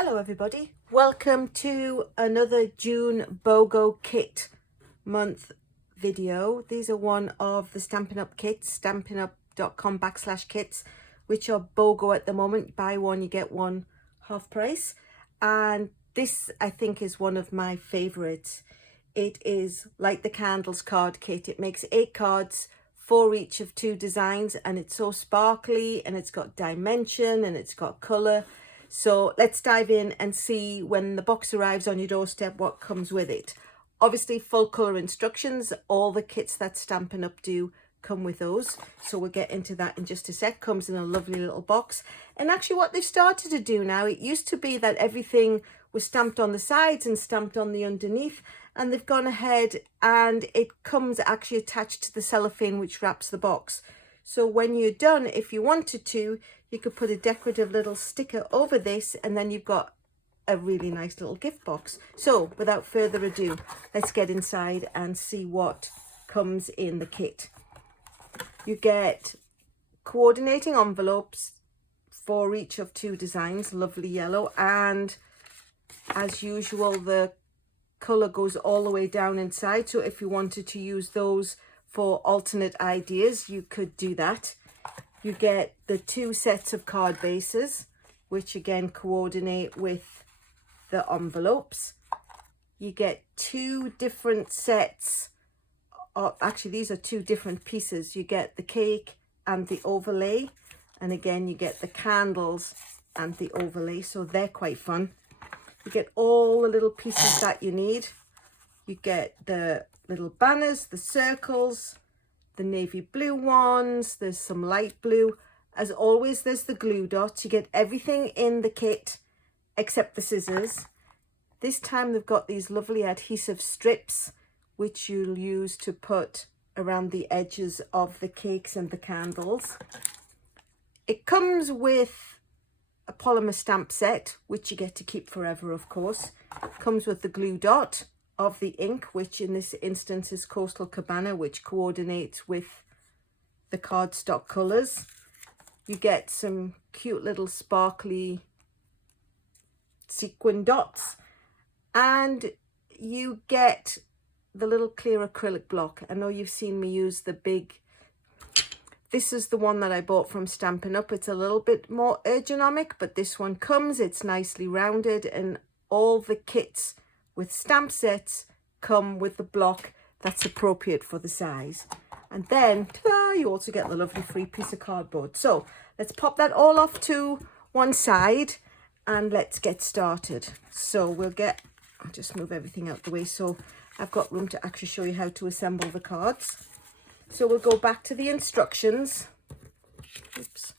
Hello everybody, welcome to another June BOGO kit month video. These are one of the Stampin' Up kits, stampinup.com/kits, which are BOGO at the moment. Buy one, you get one half price. And this I think is one of my favorites. It is like the candles card kit. It makes 8 cards, 4 each of 2 designs, and it's so sparkly and it's got dimension and it's got color. So let's dive in and see when the box arrives on your doorstep what comes with it. Obviously full color instructions, all the kits that Stampin' Up do come with those. So we'll get into that in just a sec. Comes in a lovely little box. And actually what they've started to do now, it used to be that everything was stamped on the sides and stamped on the underneath. And they've gone ahead and it comes actually attached to the cellophane which wraps the box. So when you're done, if you wanted to, you could put a decorative little sticker over this and then you've got a really nice little gift box. So without further ado, let's get inside and see what comes in the kit. You get coordinating envelopes for each of 2 designs, lovely yellow, and as usual the color goes all the way down inside, so if you wanted to use those for alternate ideas you could do that. You get the 2 sets of card bases, which again coordinate with the envelopes. You get 2 different sets, actually these are 2 different pieces. You get the cake and the overlay, and again you get the candles and the overlay, so they're quite fun. You get all the little pieces that you need. You get the little banners, the circles, the navy blue ones, there's some light blue. As always, there's the glue dots. You get everything in the kit except the scissors. This time they've got these lovely adhesive strips which you'll use to put around the edges of the cakes and the candles. It comes with a polymer stamp set which you get to keep forever, of course. It comes with the glue dot of the ink, which in this instance is Coastal Cabana, which coordinates with the cardstock colors. You get some cute little sparkly sequin dots, and you get the little clear acrylic block. I know you've seen me use the big, this is the one that I bought from Stampin' Up. It's a little bit more ergonomic, but this one comes, it's nicely rounded, and all the kits with stamp sets come with the block that's appropriate for the size. And then ta-da, you also get the lovely free piece of cardboard. So let's pop that all off to one side and let's get started. So I'll just move everything out the way so I've got room to actually show you how to assemble the cards. So we'll go back to the instructions. Oops.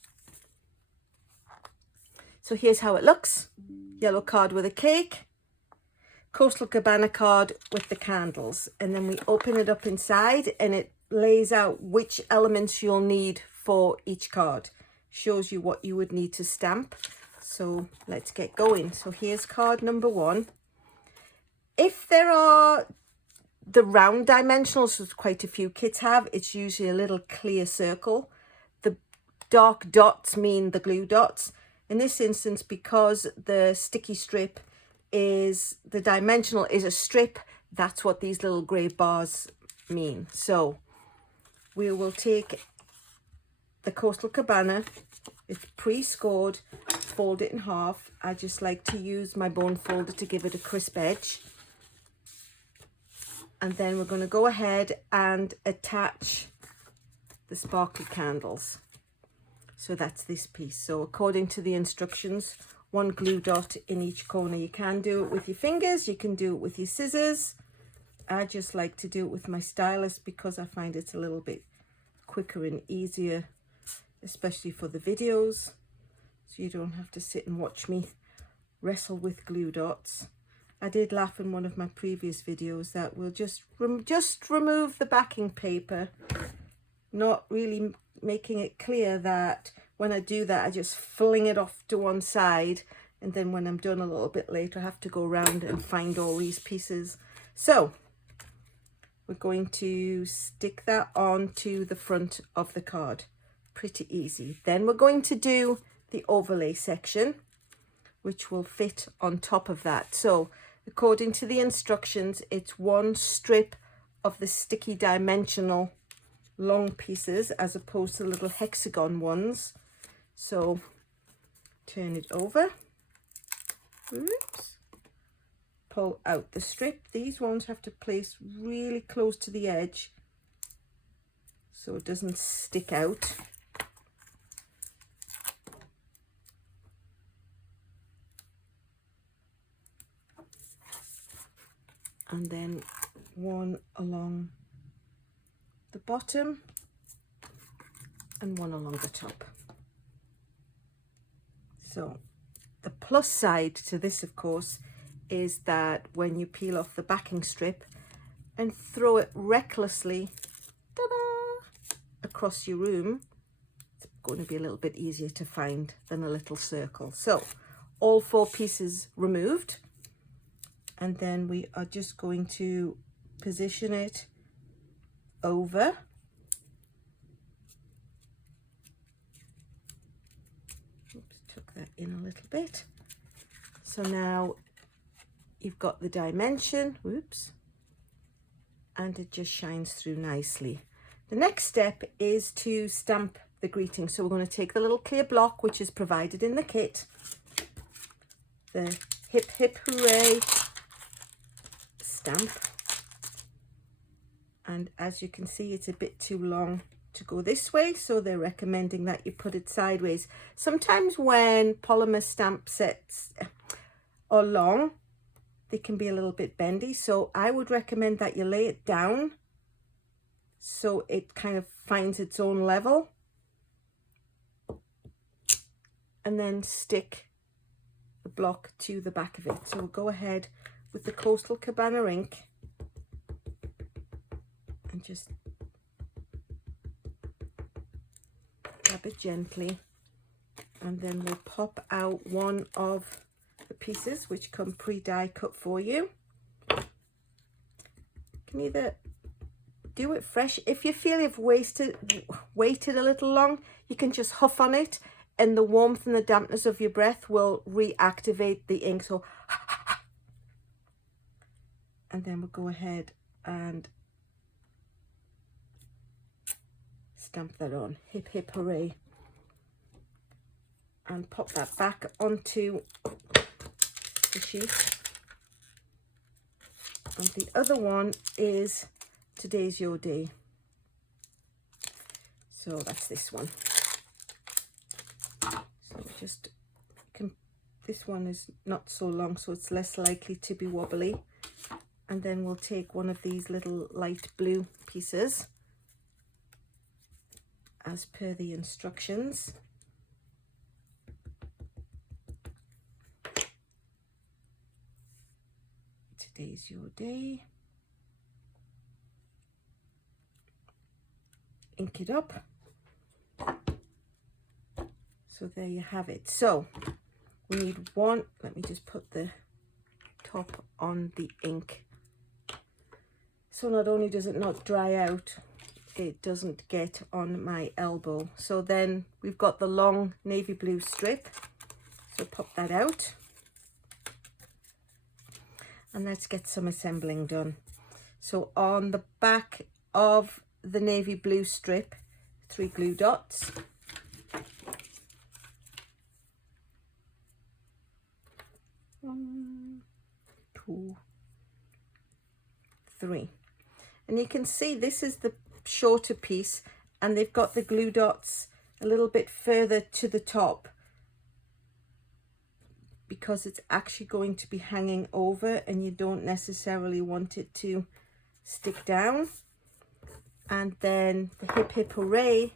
So here's how it looks. Yellow card with a cake, Coastal Cabana card with the candles, and then we open it up inside and it lays out which elements you'll need for each card. Shows you what you would need to stamp. So let's get going. So here's card number 1. If there are the round dimensionals, which quite a few kits have, it's usually a little clear circle. The dark dots mean the glue dots. In this instance, because the sticky strip is, the dimensional is a strip, that's what these little gray bars mean. So we will take the Coastal Cabana, it's pre-scored, fold it in half. I just like to use my bone folder to give it a crisp edge. And then we're going to go ahead and attach the sparkly candles. So that's this piece. So according to the instructions, 1 glue dot in each corner. You can do it with your fingers, you can do it with your scissors. I just like to do it with my stylus because I find it's a little bit quicker and easier, especially for the videos. So you don't have to sit and watch me wrestle with glue dots. I did laugh in one of my previous videos that we'll just remove the backing paper, not really making it clear that when I do that, I just fling it off to one side. And then when I'm done a little bit later, I have to go around and find all these pieces. So we're going to stick that onto the front of the card. Pretty easy. Then we're going to do the overlay section. which will fit on top of that. So according to the instructions, it's one strip of the sticky dimensional long pieces as opposed to little hexagon ones. So turn it over. Oops. Pull out the strip. These ones have to place really close to the edge so it doesn't stick out. And then one along the bottom and one along the top. So the plus side to this, of course, is that when you peel off the backing strip and throw it recklessly, ta-da, across your room, it's going to be a little bit easier to find than a little circle. So all 4 pieces removed. And then we are just going to position it over. Oops, took that in a little bit. So now you've got the dimension, whoops, and it just shines through nicely. The next step is to stamp the greeting. So we're going to take the little clear block, which is provided in the kit, the hip hip hooray stamp, and as you can see, it's a bit too long to go this way, so they're recommending that you put it sideways. Sometimes when polymer stamp sets are long, they can be a little bit bendy, so I would recommend that you lay it down so it kind of finds its own level, and then stick the block to the back of it. So we'll go ahead with the Coastal Cabana ink and just grab it gently, and then we'll pop out one of the pieces which come pre-die cut for you. You can either do it fresh. If you feel you've waited a little long, you can just huff on it and the warmth and the dampness of your breath will reactivate the ink. So and then we'll go ahead and stamp that on. Hip hip hooray. And pop that back onto the sheet. And the other one is Today's Your Day. So that's this one. So just this one is not so long, so it's less likely to be wobbly. And then we'll take one of these little light blue pieces as per the instructions. Today's Your Day. Ink it up. So there you have it. So we need one, let me just put the top on the ink. So not only does it not dry out, it doesn't get on my elbow. So then we've got the long navy blue strip. So pop that out. And let's get some assembling done. So on the back of the navy blue strip, 3 glue dots. 1, 2, 3. And you can see this is the shorter piece, and they've got the glue dots a little bit further to the top because it's actually going to be hanging over and you don't necessarily want it to stick down. And then the hip hip hooray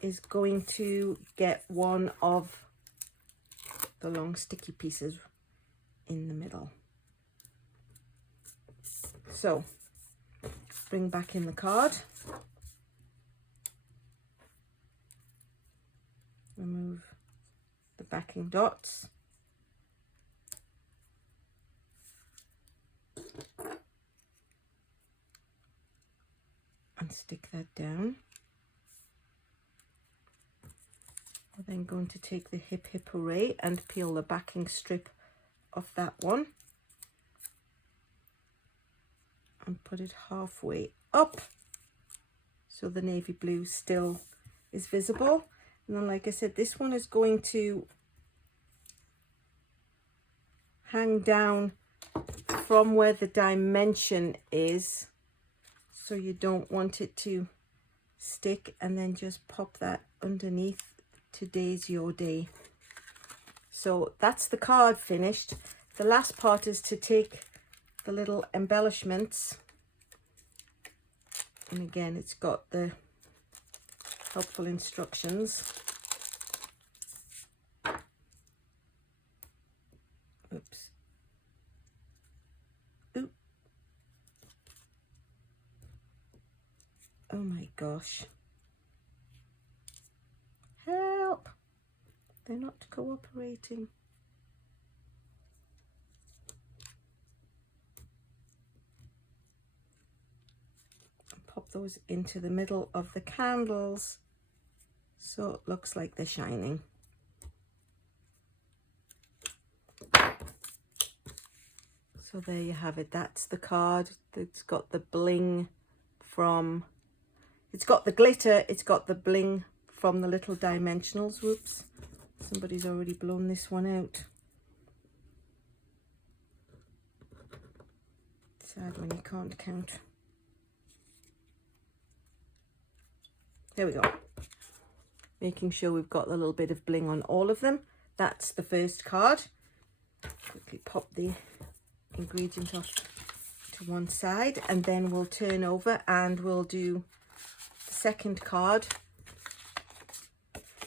is going to get one of the long sticky pieces in the middle. So bring back in the card, remove the backing dots, and stick that down. I'll then going to take the Hip Hip Hooray and peel the backing strip of that one and put it halfway up so the navy blue still is visible. And then, like I said, this one is going to hang down from where the dimension is, so you don't want it to stick, and then just pop that underneath. Today's your day. So that's the card finished. The last part is to take the little embellishments, and again it's got the helpful instructions. Oops. Oop. Oh my gosh. Help! They're not cooperating. Pop those into the middle of the candles so it looks like they're shining. So there you have it. That's the card. It's got the bling from, it's got the glitter, it's got the bling from the little dimensionals. Whoops, somebody's already blown this one out. Sad when you can't count. There we go. Making sure we've got a little bit of bling on all of them. That's the first card. Quickly pop the ingredient off to one side, and then we'll turn over and we'll do the second card.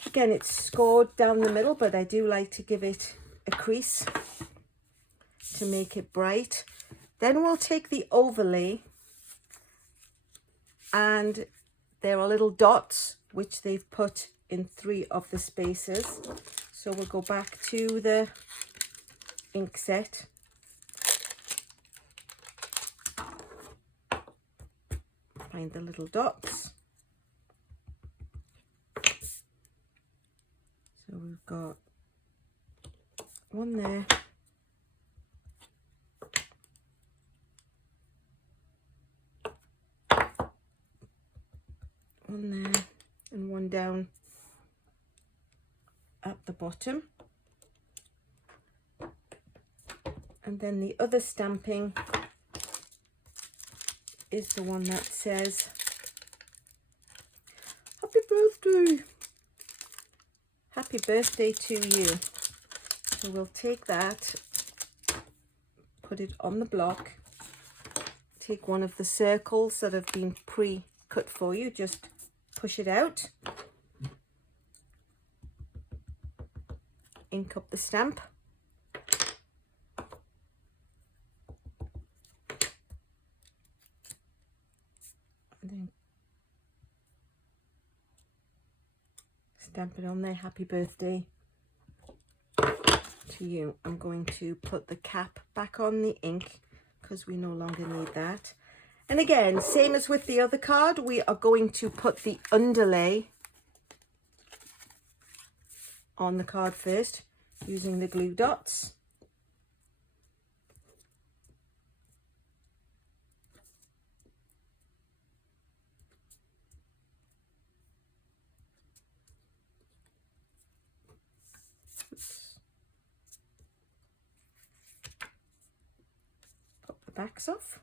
Again, it's scored down the middle, but I do like to give it a crease to make it bright. Then we'll take the overlay, and there are little dots which they've put in 3 of the spaces. So we'll go back to the ink set. Find the little dots. So we've got one there, one there, and one down at the bottom. And then the other stamping is the one that says happy birthday, happy birthday to you. So we'll take that, put it on the block, take one of the circles that have been pre-cut for you, just push it out, ink up the stamp, and then stamp it on there, happy birthday to you. I'm going to put the cap back on the ink because we no longer need that. And again, same as with the other card, we are going to put the underlay on the card first using the glue dots. Pop the backs off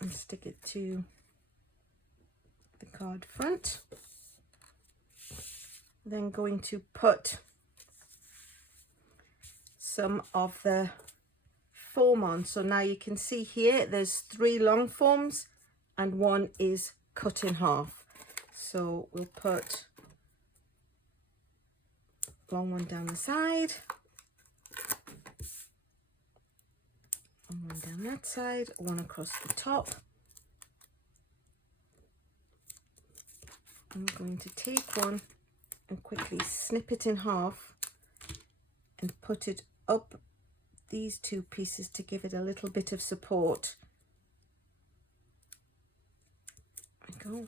and stick it to the card front. Then going to put some of the foam on. So now you can see here there's 3 long forms and 1 is cut in half. So we'll put long one down the side, and one down that side, one across the top. I'm going to take one and quickly snip it in half and put it up these 2 pieces to give it a little bit of support. There we go.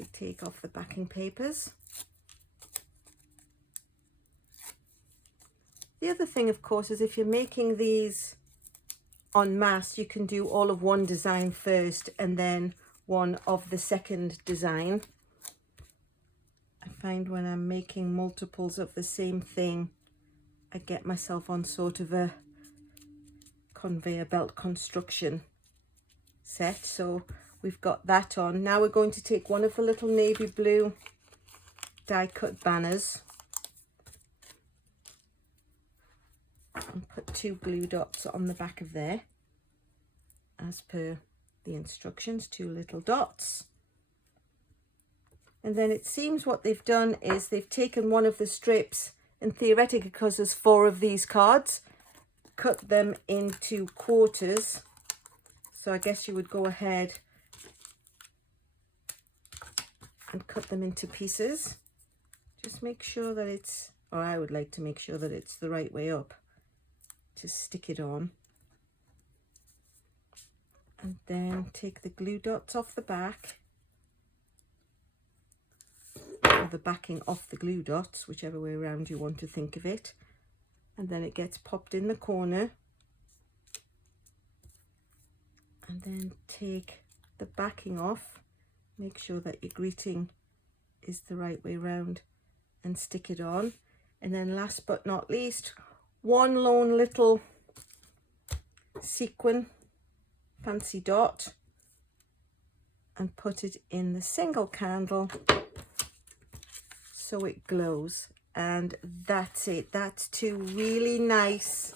quickly take off the backing papers. The other thing, of course, is if you're making these en masse, you can do all of one design first and then one of the second design. I find when I'm making multiples of the same thing, I get myself on sort of a conveyor belt construction set. So we've got that on. Now we're going to take one of the little navy blue die cut banners and put 2 glue dots on the back of there as per the instructions, 2 little dots. And then it seems what they've done is they've taken one of the strips, and theoretically, because there's 4 of these cards, cut them into quarters. So I guess you would go ahead and cut them into pieces. Just make sure that it's, or I would like to make sure that it's the right way up to stick it on. And then take the glue dots off the back, or the backing off the glue dots, whichever way around you want to think of it. And then it gets popped in the corner. And then take the backing off, make sure that your greeting is the right way around, and stick it on. And then last but not least, one lone little sequin fancy dot, and put it in the single candle so it glows. And that's it. That's 2 really nice,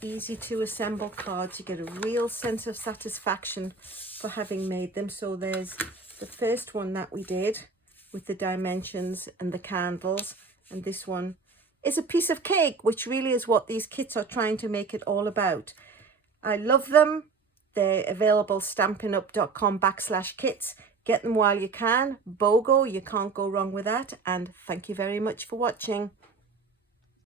easy to assemble cards. You get a real sense of satisfaction for having made them. So there's the first one that we did with the dimensions and the candles, and this one is a piece of cake, which really is what these kits are trying to make it all about. I love them. They're available stampinup.com/kits. Get them while you can. BOGO, you can't go wrong with that. And thank you very much for watching.